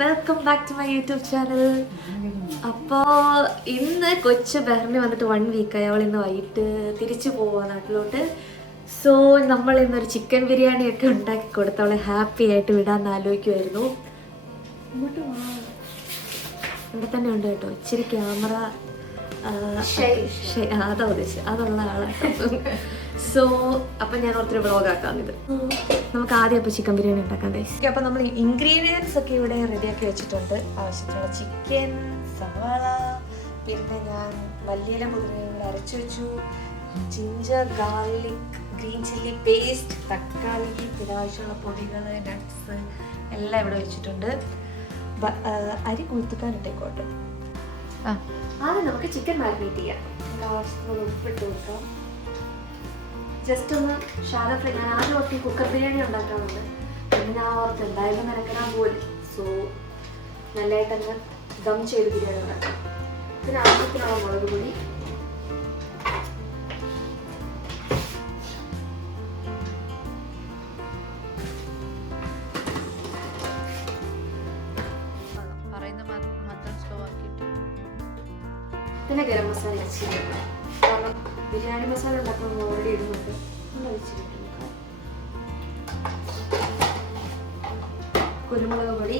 Welcome back to my YouTube channel. അപ്പോൾ ഇന്ന് കൊച്ചു ബഹ്റിന് വന്നിട്ട് 1 വീക്കായി. അവൾ ഇന്ന് വൈകിട്ട് തിരിച്ചു പോവാ നാട്ടിലോട്ട്. സോ നമ്മൾ ഇന്നൊരു ചിക്കൻ ബിരിയാണിയൊക്കെ ഉണ്ടാക്കി കൊടുത്ത് അവളെ ഹാപ്പി ആയിട്ട് വിടാമെന്ന് ആലോചിക്കുമായിരുന്നു. ഇങ്ങോട്ട് വാ, ഇവിടെ തന്നെ ഉണ്ട് കേട്ടോ. ഇച്ചിരി ക്യാമറ അതാ ഉദ്ദേശിച്ചത്, അതുള്ള ആളാട്ടോ. സോ അപ്പം ഞാൻ ഓർത്തിരി വ്ളോഗാക്കാന്നിത്. നമുക്ക് ആദ്യം അപ്പോൾ ചിക്കൻ ബിരിയാണി ഉണ്ടാക്കാൻ കഴിച്ചു. അപ്പോൾ നമ്മൾ ഇൻഗ്രീഡിയൻസ് ഒക്കെ ഇവിടെ റെഡിയാക്കി വെച്ചിട്ടുണ്ട്. ആവശ്യത്തിനുള്ള ചിക്കൻ, സവാള, പിന്നെ ഞാൻ മല്ലിയില പുതിനയില അരച്ചു വെച്ചു, ginger garlic green chilli paste, തക്കാളി, പിന്നെ ആവശ്യമുള്ള പൊടികൾ, നട്ട്സ് എല്ലാം ഇവിടെ വെച്ചിട്ടുണ്ട്. അരി കുതിർക്കാനിട്ടേക്കോട്ടെ. ആദ്യം നമുക്ക് ചിക്കൻ മാരിനേറ്റ് ചെയ്യാം. ആവശ്യത്തിനുള്ള ഉപ്പിട്ട് കൊടുക്കാം. ജസ്റ്റ് ഒന്ന് ഷാലോ ഫ്രൈ. ഞാൻ ആദ്യം ഓർത്തി കുക്കർ ബിരിയാണി ഉണ്ടാക്കാറുണ്ട്, പിന്നെ ഞാൻ ഓർത്ത് എന്തായാലും നിനക്കിടാൻ പോലും. സോ നല്ലതായിട്ടങ്ങ് ദം ചെയ്ത് ബിരിയാണി ഉണ്ടാക്കാം. പിന്നെ ആവശ്യത്തിനുള്ള മുളക് പൊടി, പിന്നെ ഗരം മസാല വെച്ചിട്ടുണ്ട്. കാരണം ബിരിയാണി മസാല ഉണ്ടാക്കുമ്പോൾ ഓൾറെഡി ഇടുന്നുണ്ട്. കുരുമുളക് പൊടി,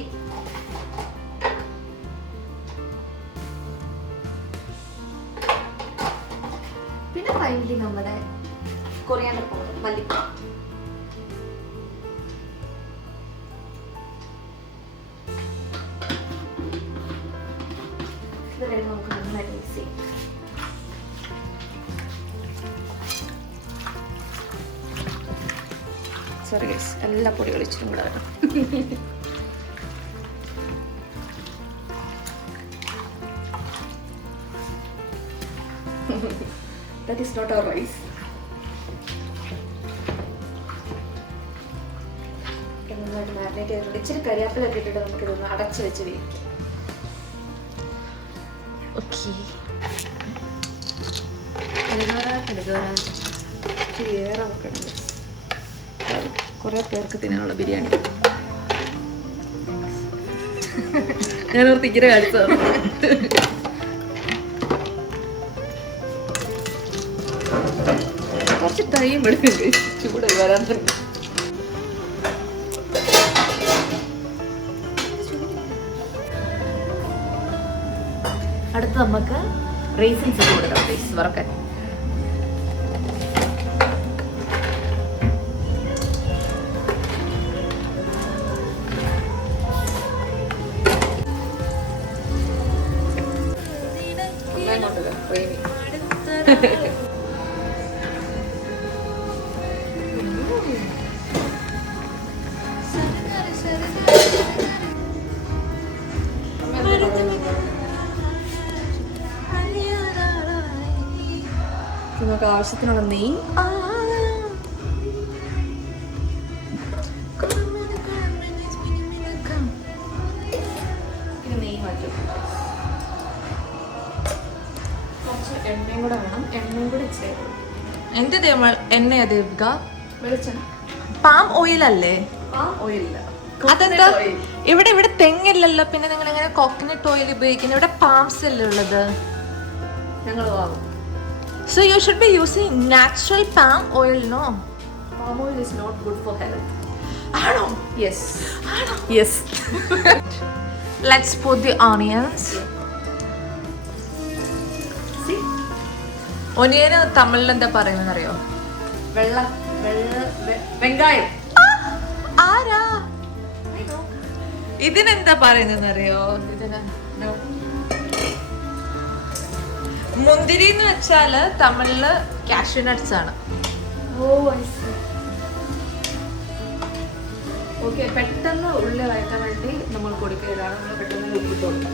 പിന്നെ ഫൈനലി നമ്മുടെ കൊറിയാണ്ടർ പൗഡർ, മല്ലിപ്പൊടി. ഇത് നമുക്ക് നന്നായിട്ട് മിക്സ് ചെയ്യും. സോറി ഗൈസ്, എല്ലാ പൊടികളും ഇച്ചിരി കൂടെ വേണം. That is not our rice. നന്നായിട്ട് മാരിനേറ്റ് ചെയ്തിട്ടുണ്ട്. ഇച്ചിരി കരിയാപ്പിലൊക്കെ ഇട്ടിട്ട് നമുക്കിതൊന്ന് അടച്ച് വെച്ച് വേവിക്കാം. ഓക്കെ, ഇച്ചിരി ഏറെ വെക്കണം. കുറേ പേർക്ക് തിന്നാനുള്ള ബിരിയാണി. ഞാനോർത്ത് ഇങ്ങനെ കാണിച്ചതാണ്. കുറച്ച് ടൈം എടുക്കും ചൂടായി വരാൻ തന്നെ. അടുത്ത് നമുക്ക് റേസിൻസ് ഇട്ട് കൊടുക്കാം. റൈസ് വറക്കാൻ നമുക്ക് ആവശ്യത്തിനുള്ള നെയ്യ്, നെയ്യ് മാറ്റും. കുറച്ച് എണ്ണയും കൂടെ വേണം. എണ്ണയും കൂടെ ചേർക്കും. എന്ത് എണ്ണ വെളിച്ചെണ്ണ. പാം ഓയിൽ അല്ലേ? പാം ഓയിലില്ല. അതെന്താ? ഇവിടെ തെങ്ങില്ലല്ലോ, പിന്നെ നിങ്ങൾ എങ്ങനെ കോക്കനട്ട് ഓയിൽ ഉപയോഗിക്കുന്നത്? ഇവിടെ പാംസ് അല്ലേ ഉള്ളത്. ഞങ്ങൾ വാങ്ങും. So you should be using natural palm oil, no? Palm oil is not good for health. Ano? Yes. Ano? Yes. Let's put the onions. See? Onion തമിഴിൽ എന്താ പറയുന്നത് അറിയോ? വെങ്കായം. ആരാ? ഇതിനെന്താ പറയുന്നത് അറിയോ? ഇതിന് മുന്തിരി എന്ന് വെച്ചാല് തമിഴില് കാഷ്യൂ നട്ട്സ് ആണ്. ഓക്കെ, പെട്ടെന്ന് ഉള്ളി വഴറ്റാൻ വേണ്ടി നമ്മൾ കൊടുക്കുകയാണ്. നമ്മൾ പെട്ടെന്ന് ഉപ്പിട്ട് കൊടുക്കും.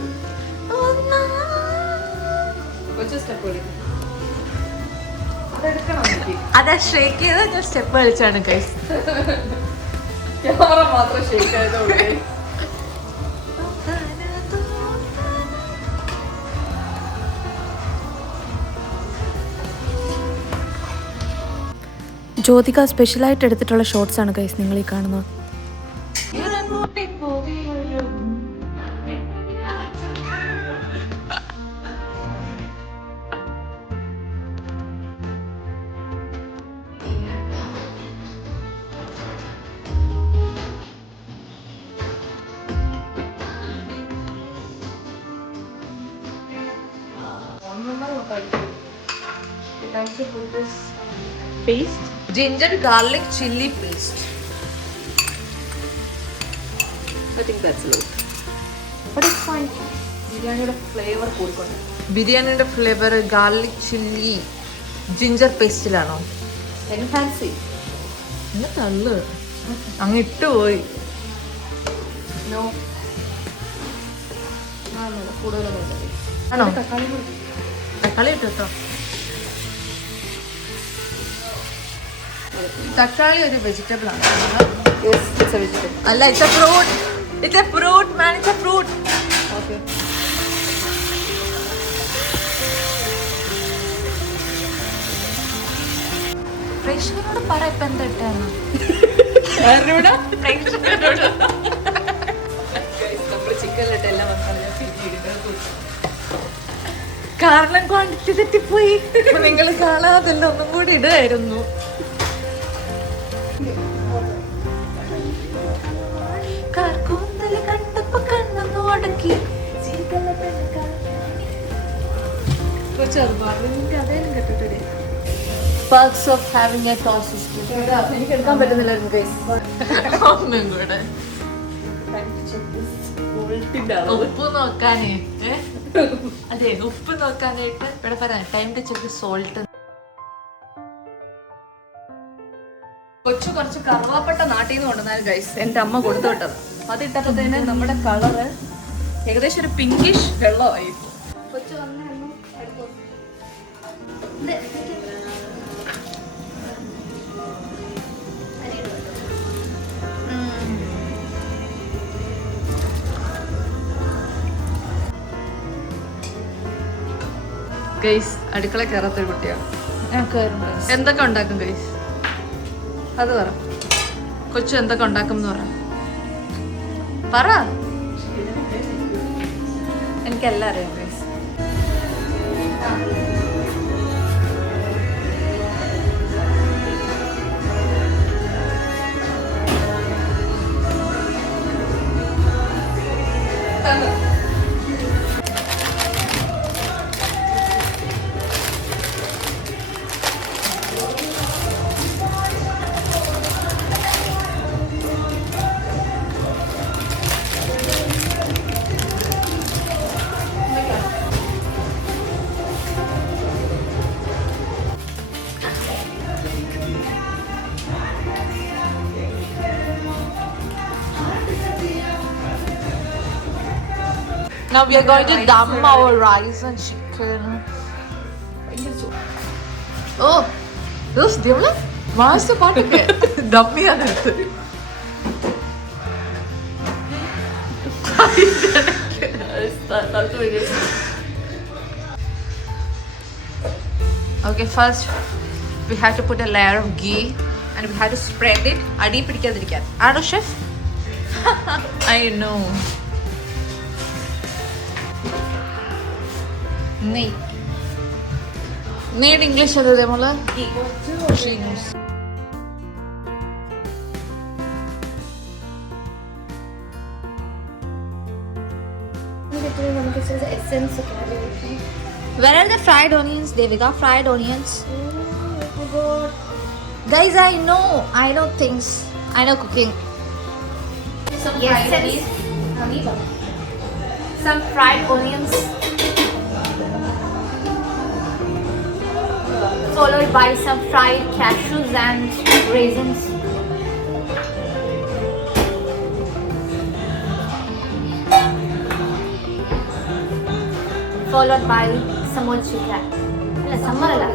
കുറച്ച് സ്റ്റെപ്പ് കളിക്കും. അതെടുക്കണം. അതാ ഷേക്ക് ചെയ്ത് ഞാൻ സ്റ്റെപ്പ് കളിച്ചാണ് ഗൈസ്. ക്യാമറ മാത്രം ഷേക്ക് ആയതുകൊണ്ട്. ജ്യോതിക സ്പെഷ്യലായിട്ട് എടുത്തിട്ടുള്ള ഷോർട്സ് ആണ് ഗൈസ് നിങ്ങൾ ഈ കാണുന്നത്. Time to put this paste. Ginger garlic chili paste. I think that's low. But it's fine. ബിരിയാണിയുടെ ഫ്ലേവർ കൂടിക്കൊണ്ട്. ബിരിയാണിയുടെ ഫ്ലേവർ ഗാർലിക് ചില്ലി ജിഞ്ചർ പേസ്റ്റിലാണോ? എൻഹാൻസ് തള്ളു അങ്ങ് ഇട്ടുപോയി. നോ കൂടുതലൊന്നും ആണോ? തക്കാളി തക്കാളി ഇട്ടോ. തക്കാളി ഒരു വെജിറ്റബിൾ ആണ്. അല്ല, it's A fruit. It's A fruit man, it's A fruit. Okay. പ്രേക്ഷകരോട് പറ ഇപ്പൊ എന്താ ഇട്ടാണ്. കാരണം ക്വാണ്ടിറ്റി തെറ്റിപ്പോയി. നിങ്ങൾ കാണാതല്ല, ഒന്നും കൂടി ഇടുമായിരുന്നു. Perks of having a toss system. എനിക്ക് എടുക്കാൻ പറ്റുന്നില്ലായിരുന്നു ഗൈസ്. ഒന്നും കൂടെ ഉപ്പ് നോക്കാനേ. അതെ, ഉപ്പ് നോക്കാനായിട്ട് ഇവിടെ പറയാം ടൈം ടു ചെക്ക് സോൾട്ട്. കൊച്ചു കുറച്ച് കറുവാപ്പട്ട നാട്ടിൽ നിന്ന് കൊണ്ടുവന്നാൽ ഗൈസ് എൻ്റെ അമ്മ കൊടുത്തു വിട്ടത്. അതിട്ടപ്പോഴത്തേന് നമ്മുടെ കളറ് ഏകദേശം ഒരു പിങ്കിഷ് വെള്ളമായി. കൊച്ചു ഗൈസ് അടുക്കള കയറാത്തൊരു കുട്ടിയാണ്. എന്തൊക്കെ ഉണ്ടാക്കും ഗൈസ്? അത് പറ. കൊച്ചു എന്തൊക്കെ ഉണ്ടാക്കും എന്ന് പറ. എനിക്കെല്ലാം അറിയാം guys. Now we are going to dum our rice and chicken. Oh, this dimla? Master പാട്ടൊക്കെ ദമ്മിയാണ് എടുത്ത്. Okay, first we have to put a layer of ghee and we have to spread it. അടി പിടിക്കാതിരിക്കാൻ. ആണോ chef? I know. നെയ്ഡ് English അത് നമ്മള് Where are the fried onions, Devika? Fried onions. Guys, I know things. I know cooking. Some fried onions. Followed by some fried cashews and raisins. Followed by some more chicken.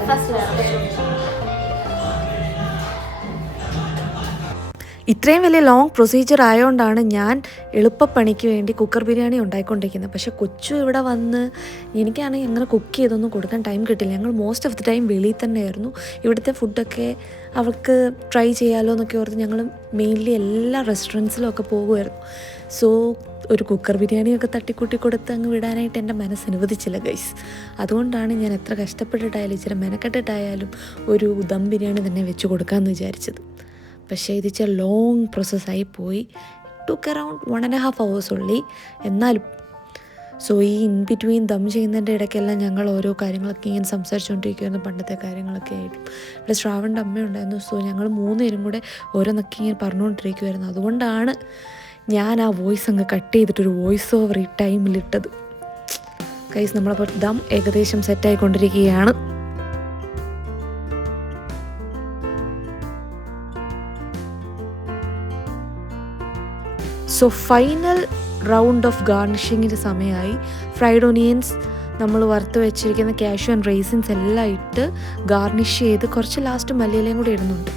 First layer. ഇത്രയും വലിയ long procedure ആയതുകൊണ്ടാണ് ഞാൻ എളുപ്പപ്പണിക്ക് വേണ്ടി cooker biryani ഉണ്ടായിക്കൊണ്ടിരിക്കുന്നത്. പക്ഷേ കൊച്ചു ഇവിടെ വന്ന് എനിക്കാണെങ്കിൽ അങ്ങനെ കുക്ക് ചെയ്തൊന്നും കൊടുക്കാൻ ടൈം കിട്ടില്ല. ഞങ്ങൾ മോസ്റ്റ് ഓഫ് ദി ടൈം വെളിയിൽ തന്നെയായിരുന്നു. ഇവിടുത്തെ ഫുഡൊക്കെ അവൾക്ക് ട്രൈ ചെയ്യാമല്ലോ എന്നൊക്കെ ഓർത്ത് ഞങ്ങൾ മെയിൻലി എല്ലാ റെസ്റ്റോറൻറ്റ്സിലും ഒക്കെ പോകുമായിരുന്നു. സോ ഒരു കുക്കർ ബിരിയാണിയൊക്കെ തട്ടിക്കൂട്ടി കൊടുത്ത് അങ്ങ് വിടാനായിട്ട് എൻ്റെ മനസ്സ് അനുവദിച്ചില്ല ഗൈസ്. അതുകൊണ്ടാണ് ഞാൻ എത്ര കഷ്ടപ്പെട്ടിട്ടായാലും ഇച്ചിരി മെനക്കെട്ടിട്ടായാലും ഒരു ദം ബിരിയാണി തന്നെ വെച്ച് കൊടുക്കാമെന്ന് വിചാരിച്ചത്. പക്ഷേ ഇത് ഇച്ചിരി ലോങ് പ്രോസസ്സായി പോയി. ടുക്ക് അറൗണ്ട് 1.5 hours ഉള്ളി. എന്നാലും സോ ഈ ഇൻ ബിറ്റ്വീൻ ദം ചെയ്യുന്നതിൻ്റെ ഇടയ്ക്കെല്ലാം ഞങ്ങൾ ഓരോ കാര്യങ്ങളൊക്കെ ഇങ്ങനെ സംസാരിച്ചുകൊണ്ടിരിക്കുമായിരുന്നു, പണ്ടത്തെ കാര്യങ്ങളൊക്കെ ആയിട്ടും. ഇവിടെ ശ്രാവണിൻ്റെ അമ്മയുണ്ടായിരുന്നു. സോ ഞങ്ങൾ 3 പേരും കൂടെ ഓരോന്നൊക്കെ ഇങ്ങനെ പറഞ്ഞുകൊണ്ടിരിക്കുമായിരുന്നു. അതുകൊണ്ടാണ് ഞാൻ ആ വോയിസ് അങ്ങ് കട്ട് ചെയ്തിട്ടൊരു വോയിസ് ഓവർ ഈ ടൈമിലിട്ടത്. ഗൈസ്, നമ്മളപ്പോൾ ദം ഏകദേശം സെറ്റായിക്കൊണ്ടിരിക്കുകയാണ്. സോ ഫൈനൽ റൗണ്ട് ഓഫ് ഗാർണിഷിങ്ങിൻ്റെ സമയമായി. ഫ്രൈഡ് ഒനിയൻസ്, നമ്മൾ വറുത്ത് വെച്ചിരിക്കുന്ന കാഷ്യൂ ആൻഡ് റൈസിൻസ് എല്ലാം ഇട്ട് ഗാർണിഷ് ചെയ്ത് കുറച്ച് ലാസ്റ്റ് മല്ലിയിലയും കൂടി ഇടുന്നുണ്ട്.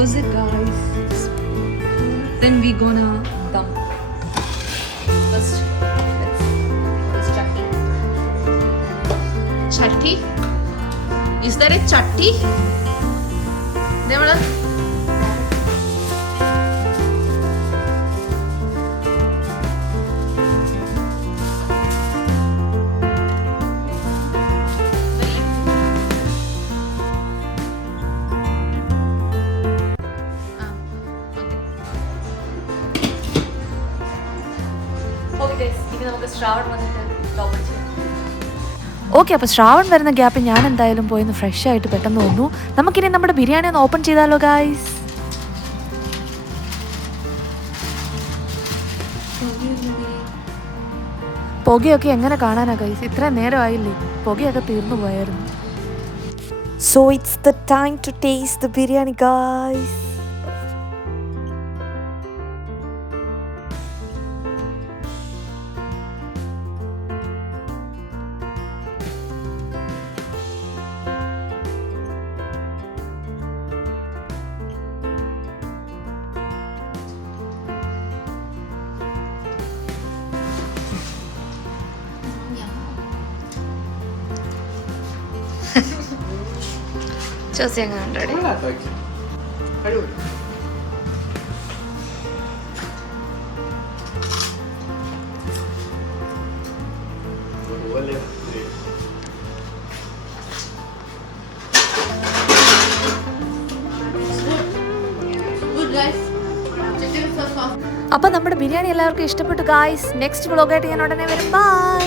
How's it, guys? Then we gonna dum. First, let's this chutney. Chutney? Is there a chutney? Devala. Okay, അപ്പോൾ ശ്രാവൺ വരുന്ന ഗ്യാപ്പ് ഞാൻ എന്തായാലും പോയിന്ന് ഫ്രഷ് ആയിട്ട് പെട്ടെന്ന് വന്നു. നമുക്കിനി നമ്മുടെ ബിരിയാണി ഒന്ന് ഓപ്പൺ ചെയ്താലോ ഗൈസ്? പുകയൊക്കെ എങ്ങനെ കാണാനാ ഗൈസ്? ഇത്ര നേരമായില്ലേ, പുകയൊക്കെ തീർന്നു പോയായിരുന്നു. So it's the time to taste the biryani guys. ചോസി അങ്ങനെ ഉണ്ടോ? അപ്പം നമ്മുടെ ബിരിയാണി എല്ലാവർക്കും ഇഷ്ടപ്പെട്ടു ഗായ്സ്. നെക്സ്റ്റ് വ്ളോഗായിട്ട് ഞാൻ ഉടനെ വരും. ബൈ.